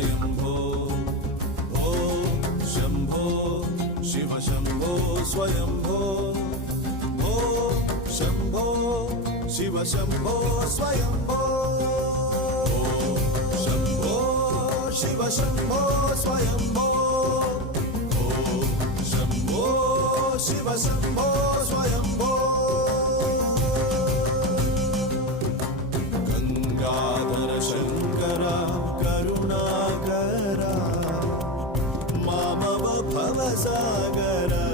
Swayambho Om Shambho Shiv Shambho Swayambho Om Shambho Shiv Shambho Swayambho Om Shambho Shiv Shambho Swayambho Om Shambho Shiv Shambho Swayambho Gangadhar Shankara करुणाकरा मामव भवसागरा